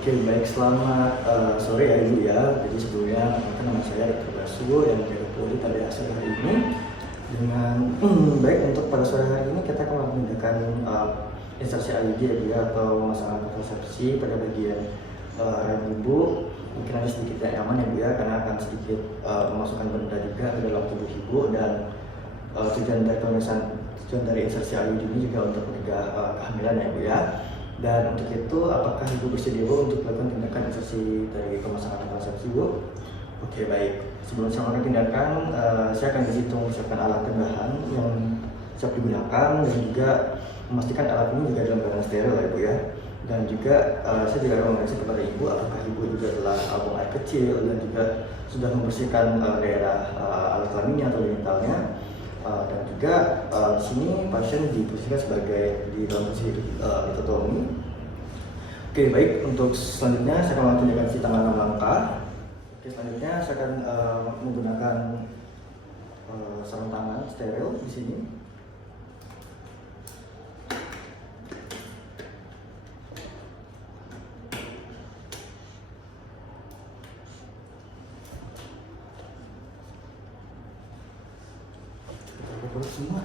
Oke, baik. Selamat sore ya Ibu ya. Jadi sebelumnya perkenalkan nama saya Dr. Basu yang menjadi Polri pada sore hari ini. Dengan baik, untuk pada sore hari ini kita akan memindahkan insersi IUD ya Bu ya, atau pemasangan kontrasepsi pada bagian rahim Ibu. Mungkin ada sedikit yang aman ya Bu ya, karena akan sedikit memasukkan benda juga ke dalam tubuh Ibu, dan tujuan dari insersi IUD ini juga untuk mencegah kehamilan ya Bu ya. Dan untuk itu, apakah Ibu bersedia Bu untuk melakukan tindakan insersi dari pemasangan kontrasepsi Bu? Oke, baik. Sebelum saya melakukan tindakan, saya akan dihitung siapkan alat tambahan yang siap digunakan, dan juga memastikan alat ini juga dalam keadaan steril ya Bu ya. Dan juga saya juga akan mengajukan kepada Ibu apakah Ibu juga telah buang air kecil dan juga sudah membersihkan daerah alat kelaminnya atau genitalnya. Dan juga di sini pasien diposisikan sebagai di dalam posisi dikotomi. Oke, baik. Untuk selanjutnya saya akan melakukan tindakan cuci tangan 6 langkah. Oke, selanjutnya saya akan menggunakan sarung tangan steril di sini. Kita semua.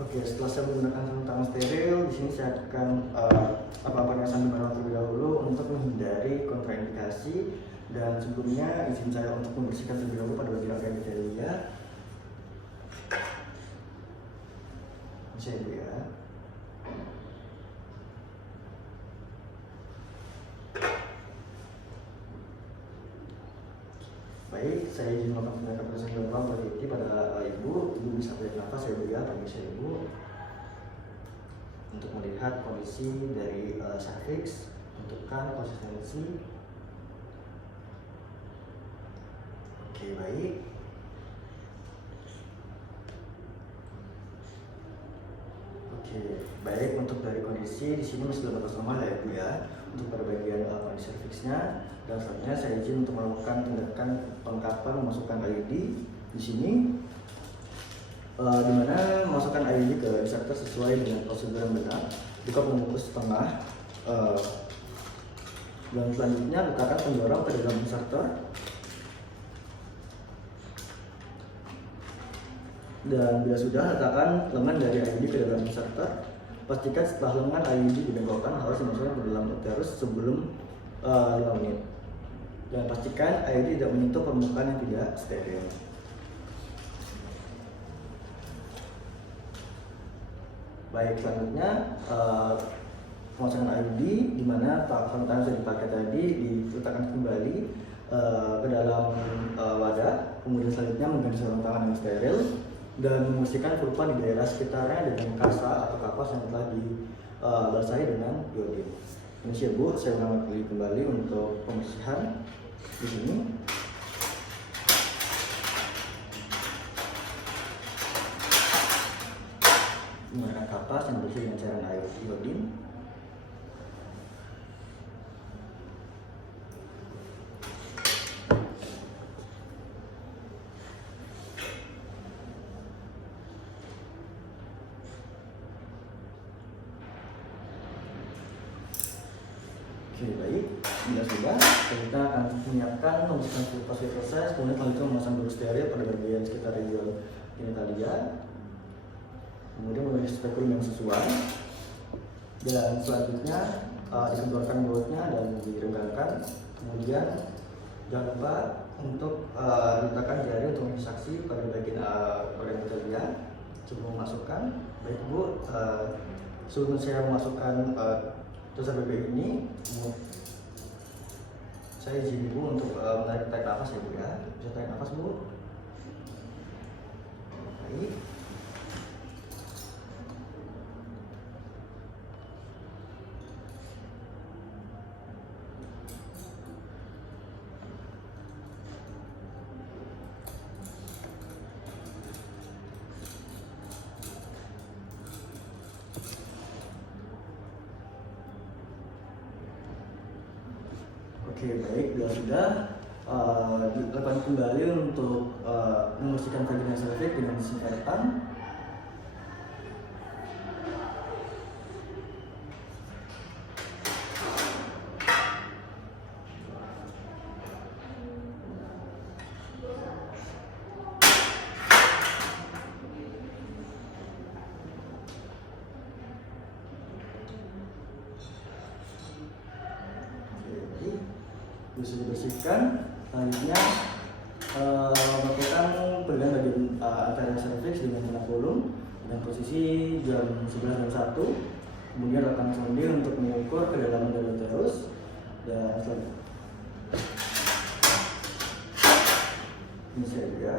Oke, setelah saya menggunakan sarung tangan steril, di sini saya akan paparkan sandiwara terlebih dahulu untuk menghindari kontraindikasi. Dan sebelumnya izin saya untuk membersihkan terlebih dahulu pada bagian organ genitalia. Bisa Ibu ya. Baik, saya izin melakukan tindakan proses gampang berarti pada Ibu bisa tarik nafas ya Bu ya, permisi Ibu, untuk melihat kondisi dari serviks, tentukan konsistensi. Oke, baik. Oke, baik. Untuk dari kondisi di sini masih dalam batas normal ya Bu ya, untuk pada bagian kondisi serviksnya. Dan selanjutnya saya izin untuk melakukan tindakan pelengkapan memasukkan IUD di sini, di mana memasukkan IUD ke inserter sesuai dengan prosedur yang benar. Buka pembungkus setengah, dan selanjutnya bukakan pendorong ke dalam inserter. Dan bila sudah, letakkan lengan dari IUD ke dalam inserter. Pastikan setelah lengan IUD dibengkokkan harus dimasukkan ke dalam uterus sebelum 5 menit. Dan pastikan IUD tidak menyentuh permukaan yang tidak steril. Baik, selanjutnya pemasangan IUD, di mana sarung tangan sudah dipakai tadi diletakkan kembali ke dalam wadah. Kemudian selanjutnya mengganti sarung tangan yang steril dan membersihkan vulva di daerah sekitarnya dengan kasa atau kapas yang telah dibasahi dengan iodin. Ini sih Bu, saya ulangi kembali untuk pembersihan di sini. Menggunakan kapas yang bersih dengan cairan air iodin. Oke, baik. Bila sudah, kita akan menyiapkan memasukkan vulva proses, kemudian selanjutnya memasang dulu steril pada bagian sekitar region genitalia. Kemudian memilih spekulum yang sesuai, dan selanjutnya dikeluarkan mulutnya dan diregangkan. Kemudian jangan lupa untuk letakkan jari untuk mensaksi pada bagian organ genitalia sebelum memasukkan. Baik Bu, sebelum saya memasukkan tusar BB ini, saya izin Ibu untuk menarik nafas ya Bu ya. Bisa tarik nafas Bu. Baik. Oke, baik, bila sudah dilakukan kembali untuk membersihkan vagina cervix dengan disinfektan. Bisa dibersihkan. Selanjutnya melakukan pegangan bagian antara cervix dengan canaculum dengan posisi jam 11.01. Kemudian lakukan sonde untuk mengukur kedalaman dari uterus dan selanjutnya ini saja.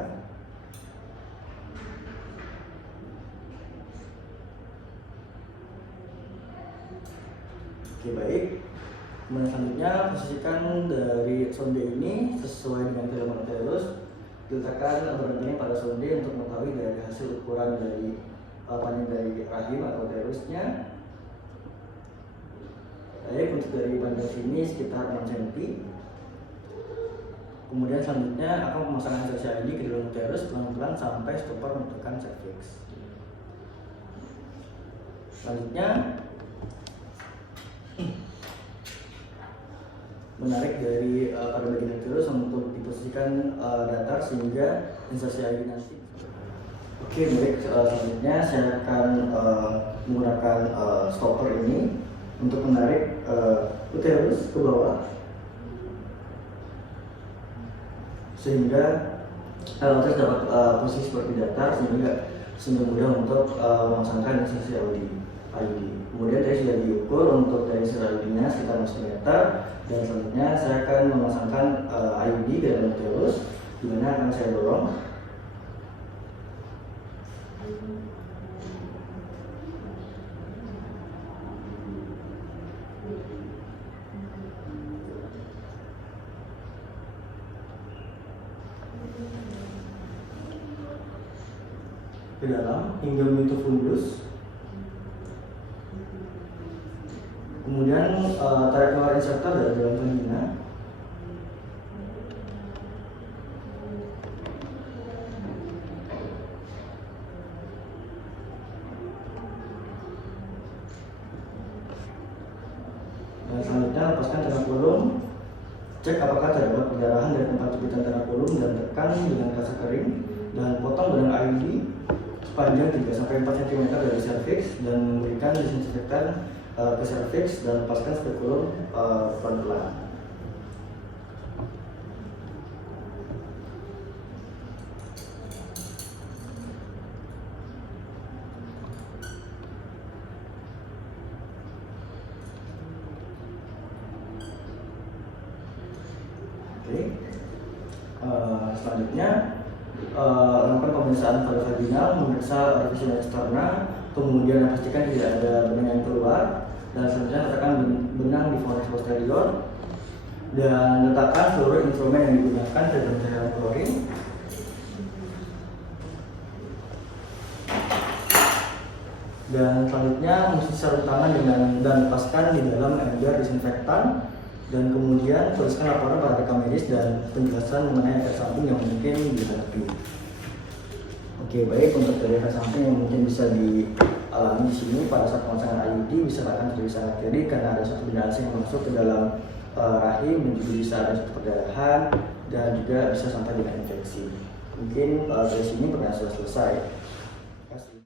Oke, baik. Kemudian selanjutnya posisikan dari sonde ini sesuai dengan kedalaman uterus. Diletakkan berhentinya pada sonde untuk mengetahui dari hasil ukuran dari panjang dari rahim atau uterusnya. Baik, untuk dari panjang sini sekitar 6 cm. Kemudian selanjutnya akan memasangkan insersi IUD ke dalam uterus pelan-pelan sampai stopper menekan cervix. Selanjutnya menarik dari pada bagian uterus untuk diposisikan datar sehingga insersi IUD nanti. Oke, baik. Selanjutnya saya akan menggunakan stopper ini untuk menarik uterus ke bawah sehingga uterus dapat posisi seperti datar sehingga mudah untuk memasangkan insersi IUD. Kemudian tadi sudah diukur untuk dari insersi IUD-nya sekitar 1 meter. Dan selanjutnya saya akan memasangkan IUD ke dalam uterus, di mana akan saya dorong. Ke dalam hingga menyentuh fundus. Kemudian tarik keluar insertor dari dalam vagina. Dan selanjutnya lepaskan canaculum. Cek apakah terdapat perdarahan dari tempat jepitan canaculum dan tekan dengan kasa kering dan potong benang IUD sepanjang 3-4 cm dari cervix dan memberikan disinfektan ke cervix dan lepaskan spekulum pelan-pelan. Oke. Selanjutnya lakukan pemeriksaan pada vaginal, memeriksa orifice eksterna, kemudian pastikan tidak ada benang yang keluar, dan selanjutnya letakkan benang di fornix posterior dan letakkan seluruh instrumen yang digunakan ke dalam cairan klorin. Dan selanjutnya mesti sarung tangan dan lepaskan di dalam ember disinfektan, dan kemudian tuliskan laporan pada rekam medis dan penjelasan mengenai efek samping yang mungkin dihadapi. Oke, baik. Untuk dari efek samping yang mungkin bisa dialami di sini pada saat pemasangan IUD bisa akan terjadi sangat kiri karena ada satu benda asing yang masuk ke dalam rahim, dan juga bisa ada satu perdarahan dan juga bisa sampai dengan infeksi. Mungkin dari sini pernah sudah selesai.